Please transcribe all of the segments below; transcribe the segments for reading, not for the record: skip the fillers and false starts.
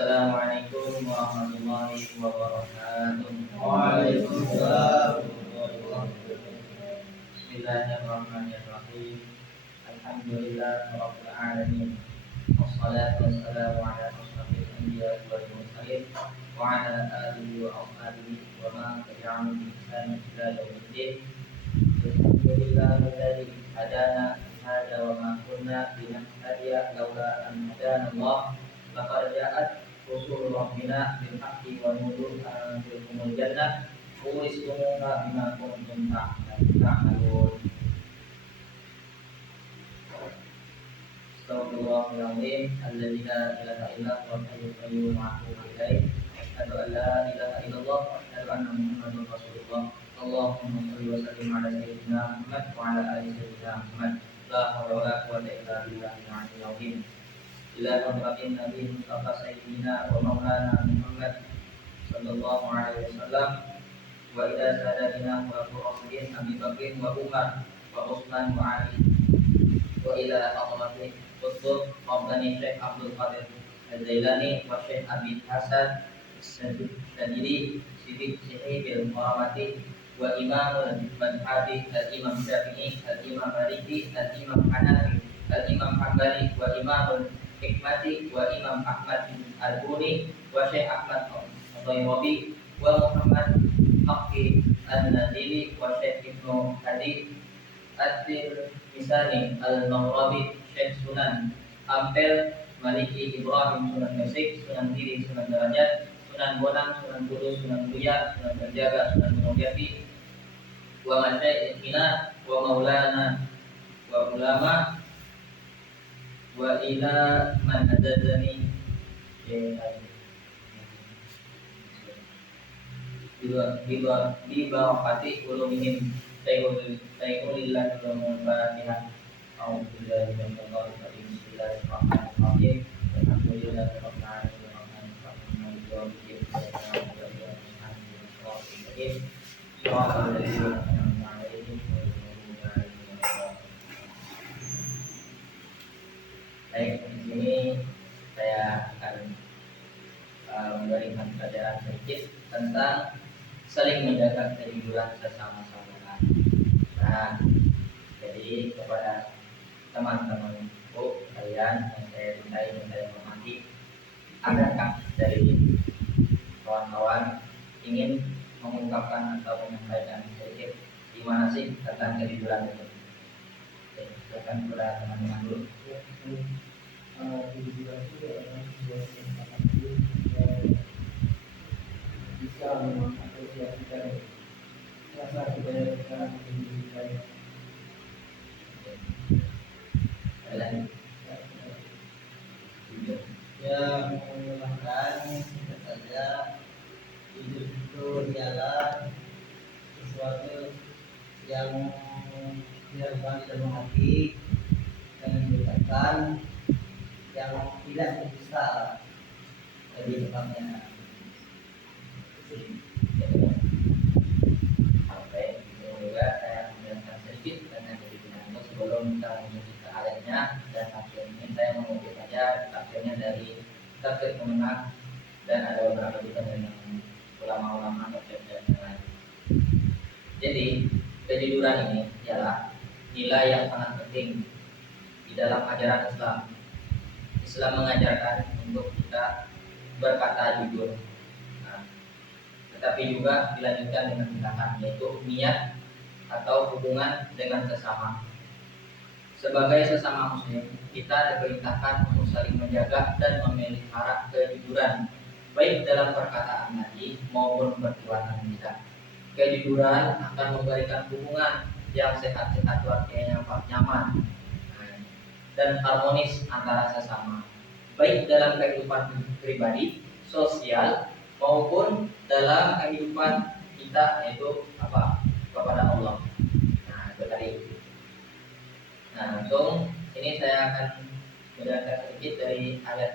Assalamualaikum warahmatullahi wabarakatuh. Waalaikumsalam warahmatullahi wabarakatuh. Bismillahirrahmanirrahim. Alhamdulillah rabbil alamin. Wassalatu wassalamu ala asyrafil anbiya'i wal mursalin wa ala alihi wa ashabihi wa man tabi'ahum bi ihsan ila yaumiddin. Alhamdulillahilladzi hadana hada wa ma kunna linahtadiya laula an hadana Allah. Laqad ja'at rusul rabbina bil haqqi wa nurun anzilkumul jannah uristumuha bima kuntum ta'malun. Astagfirullahaladzim alladzi la ilaha illa huwal hayyul qayyum wa atubu ilaih. Asyhadu an la ilaha illallah wa asyhadu anna Muhammadar Rasulullah. Allahumma shalli wa sallim ala sayyidina Muhammad wa ala ali sayyidina Muhammad. La haula wa la quwwata illa billahil aliyyil azim. Ila hadratin Nabi Mustafa Sayyidina wa Maulana Muhammad sallallahu alaihi wasallam wa ila sadatina wa rasulin Abi Bakr wa Umar wa Utsman wa Ali wa ila aqmati qutb Rabbani Syekh Abdul Qadir Al-Jailani wa Syekh Abi Hasan Sadili Sidik Syekh Muhammadi wa Imamul Madhabi Al-Imam Syafi'i Al-Imam Maliki Al-Imam Hanafi Al-Imam Hambali wa Imamul Hikmati wa Imam Ahmad Al-Buni wa Syekh Ahmad Al-Bayrabi wa Muhammad Haqqi Al-Nadili wa Syekh Ibnu Hadi At-Tirmisani Al-Maghrabi Syekh Sunan Ampel Maliki Ibrahim Sunan Mesik Sunan Diri Sunan Derajat Sunan Bonang Sunan Kudus Sunan Buya Sunan Berjaga Sunan Gunung Jati wa Masyayikhina wa Maulana wa Ulama wa ila man hadadzani bi barakati ulumihim tayyulillah wa fatihah. A'udzubillahi minasyaitonir rajim. Bismillahirrahmanirrahim. Alhamdulillahi rabbil alamin arrahmanirrahim maliki yaumiddin. Baik, di sini saya akan memberikan pelajaran sedikit tentang saling menjaga kejujuran sesama saudara. Nah, jadi kepada teman-temanku kalian yang saya cintai dan saya hormati, adakah dari kawan-kawan ingin mengungkapkan atau menyampaikan sedikit gimana sih tentang kejujuran itu? Oke, silakan kepada teman-teman dulu. Kejujuran itu adalah sebuah yang sangat bisa mengapresiasikan rasa budaya kita menjadi baik. Ya, mengulangan tentu saja hidup itu ialah sesuatu yang dilakukan dalam hati dan diucapkan yang tidak bisa lebih tepatnya. Oke, juga saya menjelaskan sedikit tentang kejujuran itu sebelum kita menuju ke ayatnya dan tafsirnya. Saya mengutip saja tafsirnya dari tafsir Kemenak dan ada beberapa juga dari ulama-ulama tafsir yang lain. Jadi kejujuran ini ialah nilai yang sangat penting di dalam ajaran Islam. Islam mengajarkan untuk kita berkata jujur. Nah, tetapi juga dilanjutkan dengan tindakan, yaitu niat atau hubungan dengan sesama. Sebagai sesama muslim, kita diperintahkan untuk saling menjaga dan memelihara kejujuran, baik dalam perkataan hati maupun perbuatan kita. Kejujuran akan memberikan hubungan yang sehat-sehat, artinya nyaman dan harmonis antara sesama, baik dalam kehidupan pribadi, sosial maupun dalam kehidupan kita, yaitu kepada Allah. Nah, itu tadi. Nah, langsung ini saya akan menjelaskan sedikit dari ayat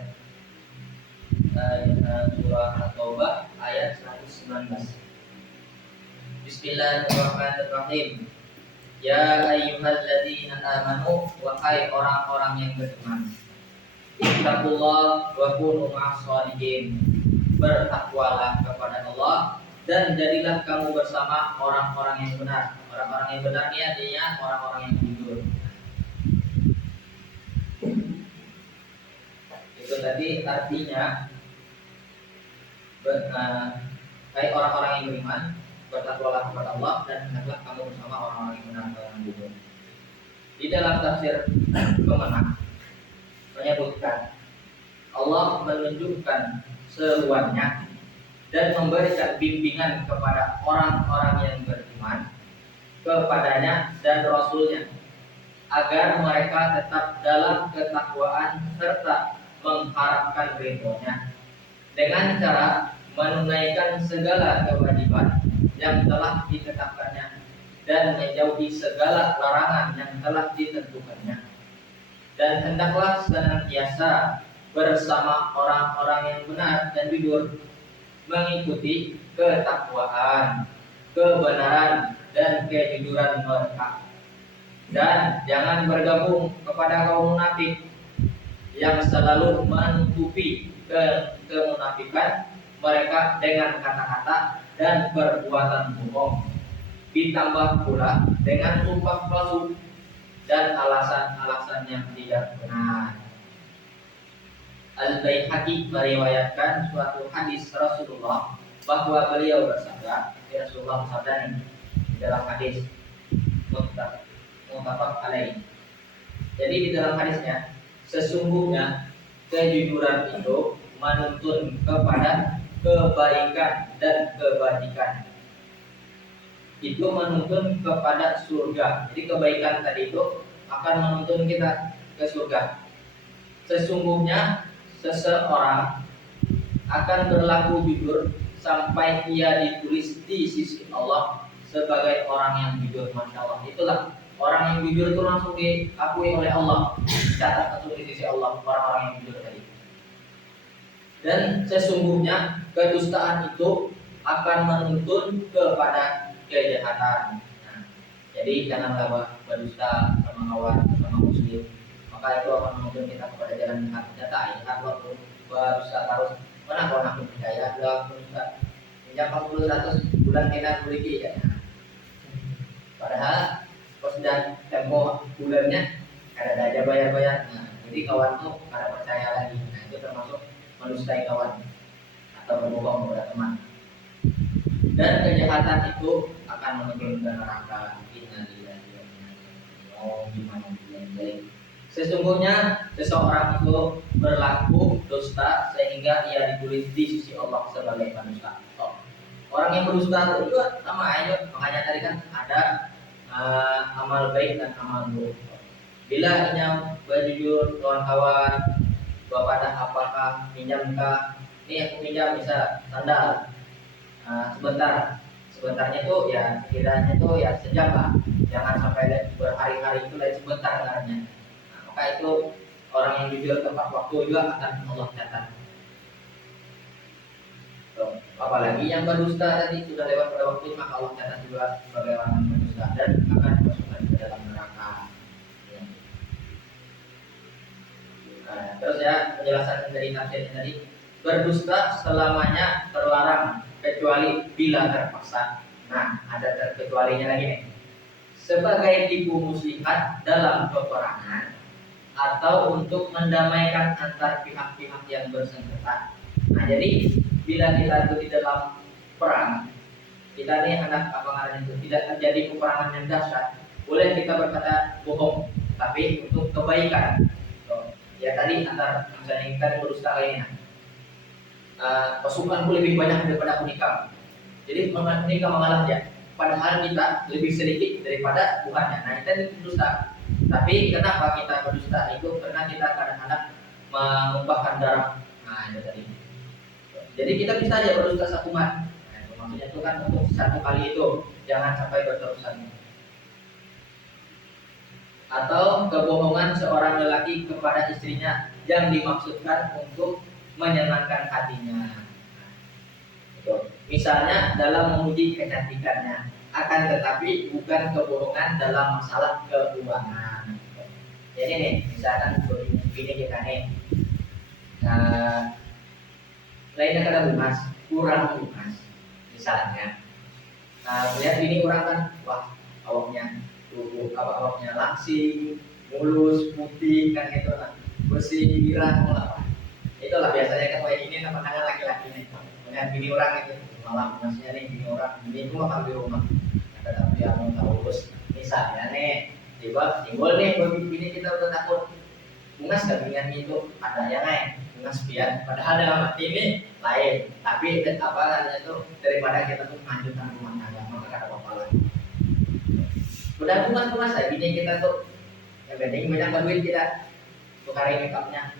surah At-Taubah ayat 119. Bismillahirrahmanirrahim. Ya ayyuhalladzina amanu, wahai orang-orang yang beriman, Ittaqullah wa kunu ma'as sholihin. Bertakwalah kepada Allah dan jadilah kamu bersama orang-orang yang benar. Orang-orang yang benar ini artinya orang-orang yang jujur. Itu tadi artinya hai orang-orang yang beriman, bertakwalah kepada Allah dan hendaklah kamu bersama orang-orang yang benar dan jujur. Di dalam tafsir Kemenang menyebutkan Allah menunjukkan seruannya dan memberikan bimbingan kepada orang-orang yang beriman kepadanya dan Rasulnya agar mereka tetap dalam ketakwaan serta mengharapkan ridhonya dengan cara menunaikan segala kewajiban yang telah ditetapkannya dan menjauhi segala larangan yang telah ditentukannya. Dan hendaklah senantiasa bersama orang-orang yang benar dan jujur, mengikuti ketakwaan, kebenaran dan kejujuran mereka. Dan jangan bergabung kepada kaum munafik yang selalu menutupi kemunafikan mereka dengan kata-kata dan perbuatan bohong, ditambah pula dengan sumpah palsu dan alasan-alasan yang tidak benar. Al-Baihaqi meriwayatkan suatu hadis Rasulullah bahwa beliau bersabda, Rasulullah bersabda di dalam hadis muttafaq alaih. Jadi di dalam hadisnya, sesungguhnya kejujuran itu menuntun kepada kebaikan dan kebajikan. Itu menuntun kepada surga. Jadi kebaikan tadi itu akan menuntun kita ke surga. Sesungguhnya seseorang akan berlaku jujur sampai ia ditulis di sisi Allah sebagai orang yang jujur. Masya Allah. Itulah orang yang jujur itu langsung diakui oleh Allah, catat langsung di sisi Allah orang-orang yang jujur tadi. Dan sesungguhnya kedustaan itu akan menuntun kepada kejahatan. Nah, jadi janganlah berdusta sama kawan, sama muslim. Maka itu akan menuntun kita kepada jalan yang nyata. Ingat waktu berdusta terus, mana kawan aku percaya, udah berdusta pinjam 40-100 bulan kita beli ya. Padahal pas sudah tempo bulannya ada aja bayar-bayar. Nah, jadi kawan tuh kada percaya lagi. Nah, itu termasuk mendustai kawan atau berbohong kepada teman. Dan kejahatan itu akan menuju ke neraka. Sesungguhnya seseorang itu berlaku dusta sehingga ia ditulis di sisi Allah sebagai pendusta. Orang yang berdusta itu juga sama aja. Makanya tadi kan ada amal baik dan amal buruk. Bila ia berjujur kawan-kawan, kepada apakah pinjamkah? Ini aku pinjam misal sandal. Sebentarnya itu ya sekiranya itu ya sejam lah, jangan sampai berhari-hari, itu lain sebentar dengarnya. Nah, maka itu orang yang jujur tepat waktu juga akan Allah catat. Apalagi yang berdusta tadi sudah lewat pada waktu, maka Allah catat juga sebagai orang yang berdusta dan akan dimasukkan ke dalam neraka. Nah, terus ya penjelasan dari tafsirnya tadi, berdusta selamanya terlarang kecuali bila terpaksa. Nah, ada terkecualinya lagi nih. Sebagai tipu muslihat dalam peperangan atau untuk mendamaikan antar pihak-pihak yang bersengketa. Nah, jadi bila kita itu di dalam perang, kita nih anak abangan itu tidak terjadi peperangan yang dahsyat, boleh kita berkata bohong, tapi untuk kebaikan. Ya tadi antar misalnya kita berdusta lainnya. Pasukanku lebih banyak daripada nikah. Jadi nikah mengalah dia. Padahal kita lebih sedikit daripada Tuhannya. Nah, kita berdusta. Tapi kenapa kita berdusta itu? Karena kita kadang-kadang menumpahkan darah. Nah, itu tadi. Jadi kita bisa aja berdusta satu umat. Nah, itu maksudnya itu kan untuk satu kali itu, jangan sampai berterusan. Atau kebohongan seorang lelaki kepada istrinya yang dimaksudkan untuk menyenangkan hatinya. Misalnya dalam memuji kecantikannya, akan tetapi bukan kebohongan dalam masalah keuangan. Jadi nih, misalkan begini kita nih, Nah, lainnya kata lunas, kurang lunas. Misalnya, nah, lihat ini orang kan, wah awaknya tubuh awaknya langsing, mulus, putih kan gitu lah, bersih, girang lah. Itulah biasanya kan kayak ini pandangan laki-laki nih. Melihat bini orang itu malam maksudnya nih bini orang ini itu makan di rumah. Tetapi yang tahu terus misalnya nih timbul nih bagi bini kita udah takut bungas kebingungan itu ada yang lain bungas biar padahal dalam hati ini lain tapi apa namanya itu daripada kita tuh melanjutkan rumah tangga maka kata bapak lagi udah bungas lah bini kita tuh yang penting banyak duit kita tukarin make upnya.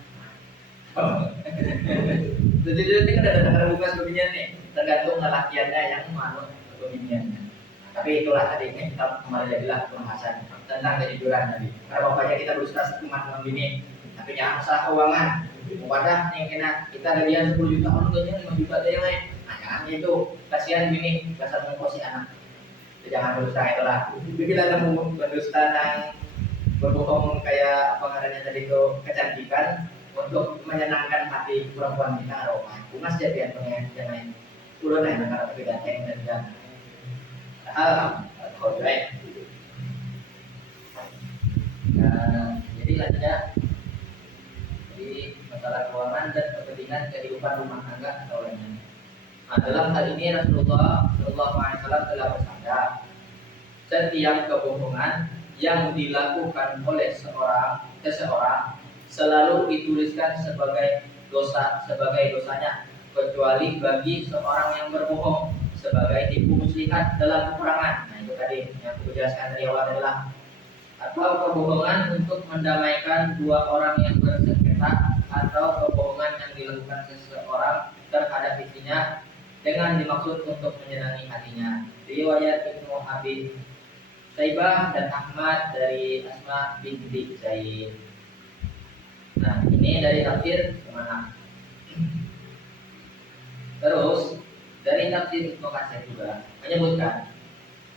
Jadi ini kan ada bungas beginian nih tergantung lelakiannya yang mau beginiannya. Tapi itulah tadi ini kita kembali lagi pembahasan tentang kejujuran tadi. Karena bapaknya kita berusaha cuma begini, tapi jangan masalah keuangan. Wadah yang kita gajian 10 juta, orang gajian 5 juta aja yang lain. Nah jangan itu, kasihan gini, dasar mengkosi anak. Jadi, jangan berusaha itulah. Kita ada berdusta yang berbohong kayak apa namanya tadi itu kecantikan untuk menyenangkan hati perempuan kita aroma. Bungas jadi yang lain. Ulun yang negara tapi datang dan jangan. Baik. Nah, jadi lanjut. Jadi masalah keuangan dan kepentingan kehidupan rumah tangga atau lainnya. Nah, dalam hal ini Rasulullah SAW telah bersabda, setiap kebohongan yang dilakukan oleh seseorang selalu dituliskan sebagai dosanya, kecuali bagi seorang yang berbohong sebagai tipu muslihat dalam peperangan. Nah itu tadi yang aku jelaskan dari awal adalah atau kebohongan untuk mendamaikan dua orang yang bersengketa atau kebohongan yang dilakukan seseorang terhadap istrinya dengan dimaksud untuk menyenangi hatinya. Riwayat Ibnu Abi Saibah dan Ahmad dari Asma binti Zaid. Nah ini dari tafsir kemana? Terus dari tafsir Ibnu Katsir juga menyebutkan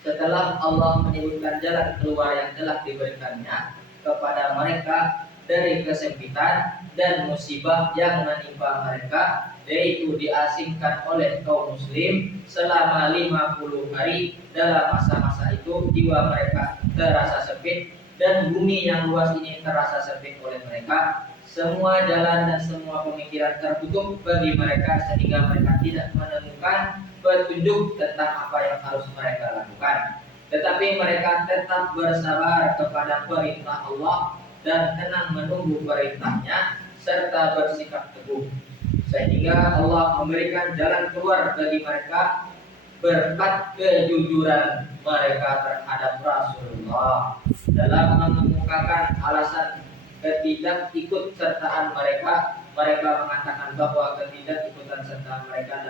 setelah Allah menyebutkan jalan keluar yang telah diberikannya kepada mereka dari kesempitan dan musibah yang menimpa mereka, yaitu diasingkan oleh kaum muslim selama 50 hari. Dalam masa-masa itu jiwa mereka terasa sempit dan bumi yang luas ini terasa sempit oleh mereka. Semua jalan dan semua pemikiran tertutup bagi mereka sehingga mereka tidak menemukan petunjuk tentang apa yang harus mereka lakukan. Tetapi mereka tetap bersabar kepada perintah Allah dan tenang menunggu perintahnya serta bersikap teguh. Sehingga Allah memberikan jalan keluar bagi mereka berkat kejujuran mereka terhadap Rasulullah dalam mengemukakan alasan ketidakikut sertaan mereka. Mereka mengatakan bahwa ketidakikutan serta mereka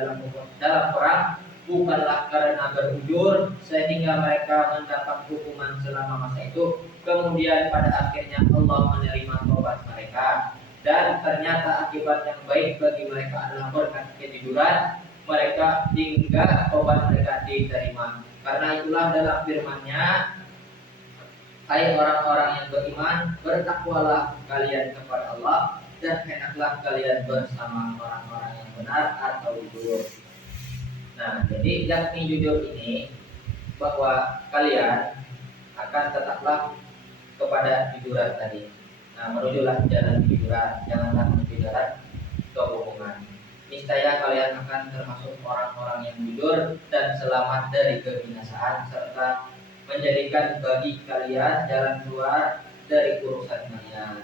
dalam perang bukanlah karena berujur sehingga mereka mendapat hukuman selama masa itu. Kemudian pada akhirnya Allah menerima taubat mereka dan ternyata akibat yang baik bagi mereka adalah berkat kejujuran mereka hingga taubat mereka diterima. Karena itulah dalam firman-Nya, hai orang-orang yang beriman, bertakwalah kalian kepada Allah dan hendaklah kalian bersama orang-orang yang benar atau jujur. Nah, jadi yakni jujur ini bahwa kalian akan tetaplah kepada jujuran tadi. Nah, menujulah jalan kejujuran, janganlah menuju jalan kebohongan. Niscaya kalian akan termasuk orang-orang yang jujur dan selamat dari kebinasaan serta menjadikan bagi kalian jalan keluar dari urusan kalian.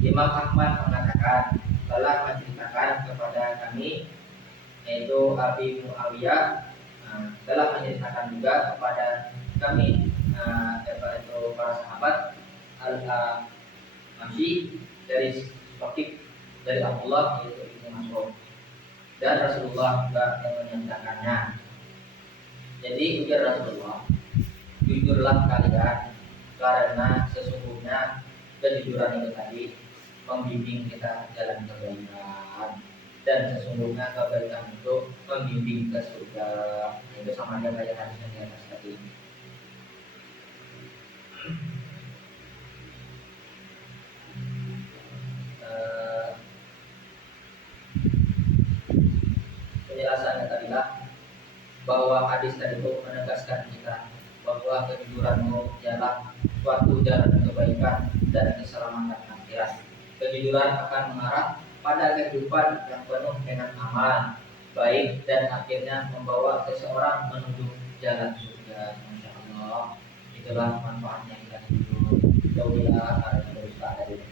Imam Ahmad mengatakan telah menceritakan kepada kami, yaitu Abi Muawiyah telah menceritakan juga kepada kami yaitu para sahabat Al-Masih dari Sokik dari Abdullah yaitu Ibnu Mas'ud dan Rasulullah juga yang menyatakannya. Jadi ujar Rasulullah, jujurlah kalian karena sesungguhnya kejujuran itu tadi membimbing kita jalan kebaikan dan sesungguhnya kebaikan itu membimbing ke surga. Itu sama aja kayak hadis yang di atas tadi. bahwa hadis tadi itu menegaskan kita bahwa kejujuranmu ialah suatu jalan kebaikan dan keselamatan akhirat. Kejujuran akan mengarah pada kehidupan yang penuh dengan amal baik dan akhirnya membawa seseorang menuju jalan surga. Masya Allah, itulah manfaatnya kita jujur. Jauhilah karena dosa dari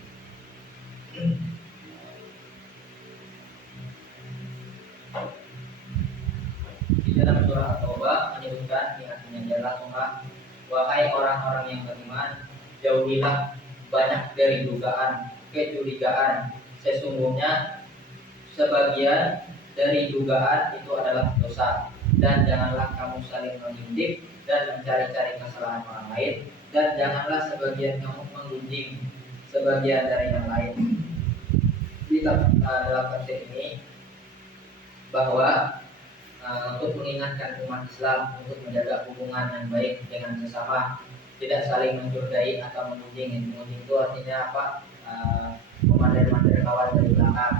di dalam surah At-Taubah menyebutkan di artinya adalah sungguh wahai orang-orang yang beriman, jauhilah banyak dari dugaan kecurigaan. Sesungguhnya sebagian dari dugaan itu adalah dosa, dan janganlah kamu saling mengintip dan mencari-cari kesalahan orang lain, dan janganlah sebagian kamu menggunjing sebagian dari yang lain. Di dalam tafsir ini bahwa untuk mengingatkan umat Islam untuk menjaga hubungan yang baik dengan sesama, tidak saling mencurigai atau mengunjing. Mengunjing itu artinya apa? Memandai-mandai kawan dari belakang,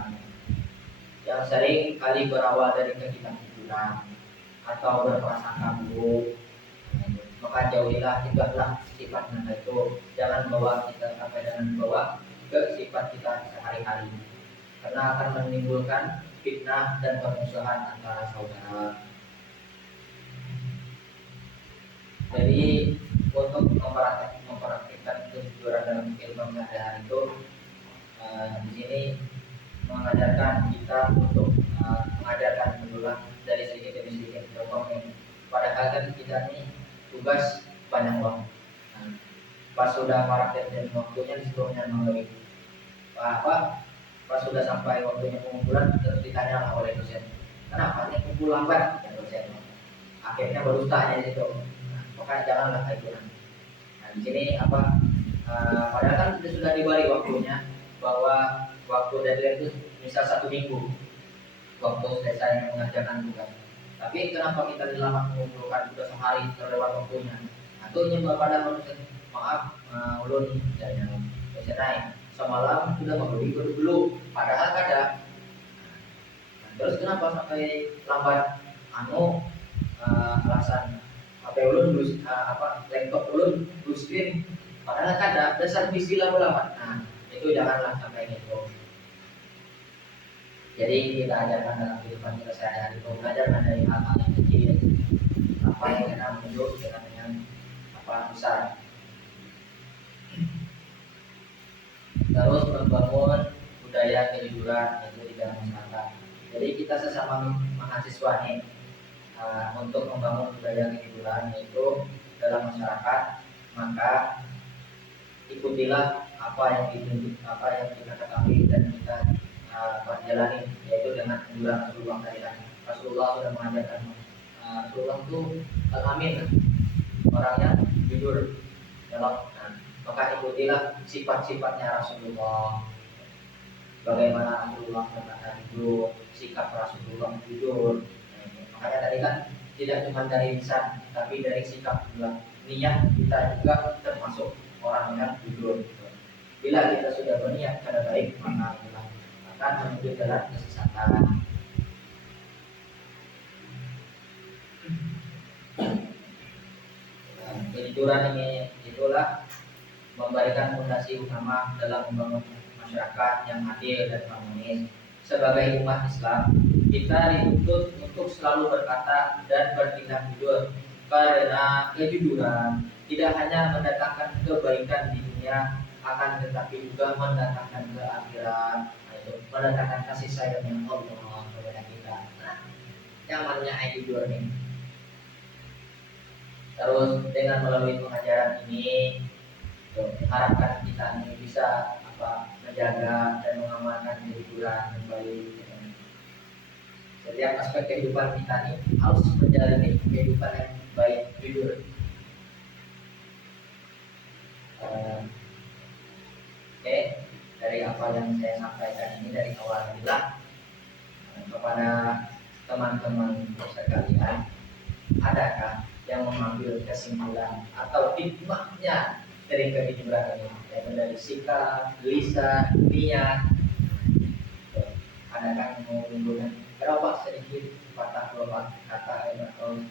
yang sering kali berawal dari ketidakjujuran atau berprasangka buruk. Maka jauhilah, cegahlah sifat mereka itu. Jangan bawa kita sampai dengan bawa ke sifat kita sehari-hari, karena akan menimbulkan fitnah dan permusuhan antara saudara. Jadi untuk mempraktikkan kejujuran dalam kehidupan sehari-hari itu, di sini mengajarkan kita untuk mengajarkan berulang dari sedikit demi sedikit. Contohnya, padahal kan kita ini tugas banyak waktu. Pas sudah praktek dan waktunya disuruhnya mengambil pas sudah sampai waktunya pengumpulan, terus ditanya oleh dosen, kenapa ini kumpul lambat? Ya dosen, akhirnya baru tanya di situ. Maka janganlah kayak gitu. Nah di sini padahal kan sudah diberi waktunya, bahwa waktu deadline itu misal 1 minggu waktu selesai mengerjakan tugas. Tapi kenapa kita dilama mengumpulkan sudah sehari terlewat waktunya? Atau nyembah pada dosen, maaf, ulun dan dosen naik semalam sudah membeli dulu, padahal ada. Terus kenapa sampai lambat? Alasan HP ulun laptop ulun blue screen, padahal ada dasar PC lama-lama. Nah itu janganlah sampai gitu. Jadi kita ajarkan dalam kehidupan kita sehari-hari itu, belajarkan dari hal-hal yang kecil, apa yang kita menuju dengan besar. Terus membangun budaya kejujuran yaitu di dalam masyarakat. Jadi kita sesama mahasiswa nih, untuk membangun budaya kejujuran yaitu dalam masyarakat, maka ikutilah apa yang kita ketahui dan kita jalani, yaitu dengan anjuran Rasulullah tadi. Rasulullah sudah mengajarkan, Rasulullah itu al-amin, orang yang jujur. Maka ikutilah sifat-sifatnya Rasulullah. Bagaimana Rasulullah berkata jujur, sikap Rasulullah jujur. Makanya tadi kan tidak cuma dari lisan, tapi dari sikap juga. Niat kita juga termasuk orang yang jujur. Bila kita sudah berniat pada baik, maka kita akan menuju jalan kesesatan. Kejujuran ini itulah memberikan fondasi utama dalam membangun masyarakat yang adil dan harmonis. Sebagai umat Islam, kita dituntut untuk selalu berkata dan bertindak jujur, karena kejujuran tidak hanya mendatangkan kebaikan di dunia, akan tetapi juga mendatangkan ke akhirat, yaitu mendatangkan kasih sayangnya Allah kepada kita. Nah, yang namanya jujur nih. Terus dengan melalui pengajaran ini, diharapkan kita ini bisa menjaga dan mengamalkan kejujuran kembali. Setiap aspek kehidupan kita ini harus menjalani kehidupan yang baik, jujur. Oke, dari apa yang saya sampaikan ini dari awal bilang kepada teman-teman sekalian, adakah yang mengambil kesimpulan atau hikmahnya dari kejujuran ini, yaitu dari sikap, lisan, niat? Adakah yang mau menimbulkan berapa sedikit patah dua kata atau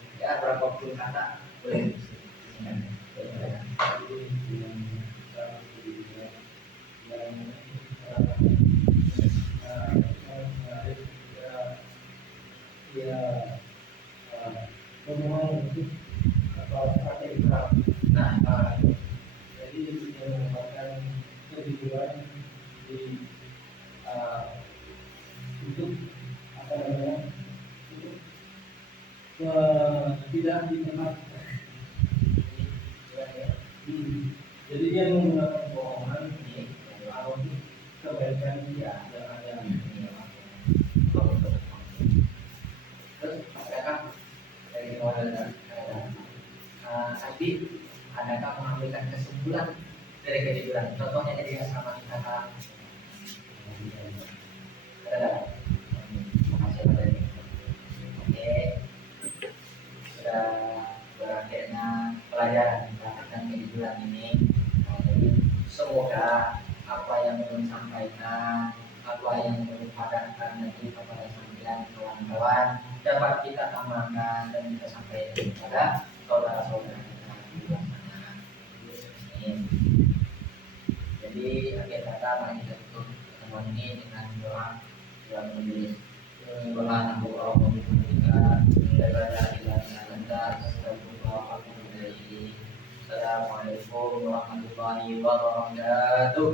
tidak dikenal. Jadi dia menggunakan bohongan kalau kebaikan dia yang ada. Terus adakah dari keluarga Abi, adakah mengambilkan kesimpulan dari kejujuran? Contohnya dari asrama kita ada. Makasih Pak Dhani. Oke, sudah berakhirnya pelajaran tentang kejujuran ini. Nah, jadi semoga apa yang belum sampaikan, apa yang belum padatkan nanti kepada sembilan kawan-kawan dapat kita amalkan dan kita sampaikan kepada saudara-saudara kita di luar sana. Amin. Jadi akhir kata mari kita tutup pertemuan ini dengan doa yang menulis Subhanahu wa ta'ala Assalamualaikum warahmatullahi wabarakatuh.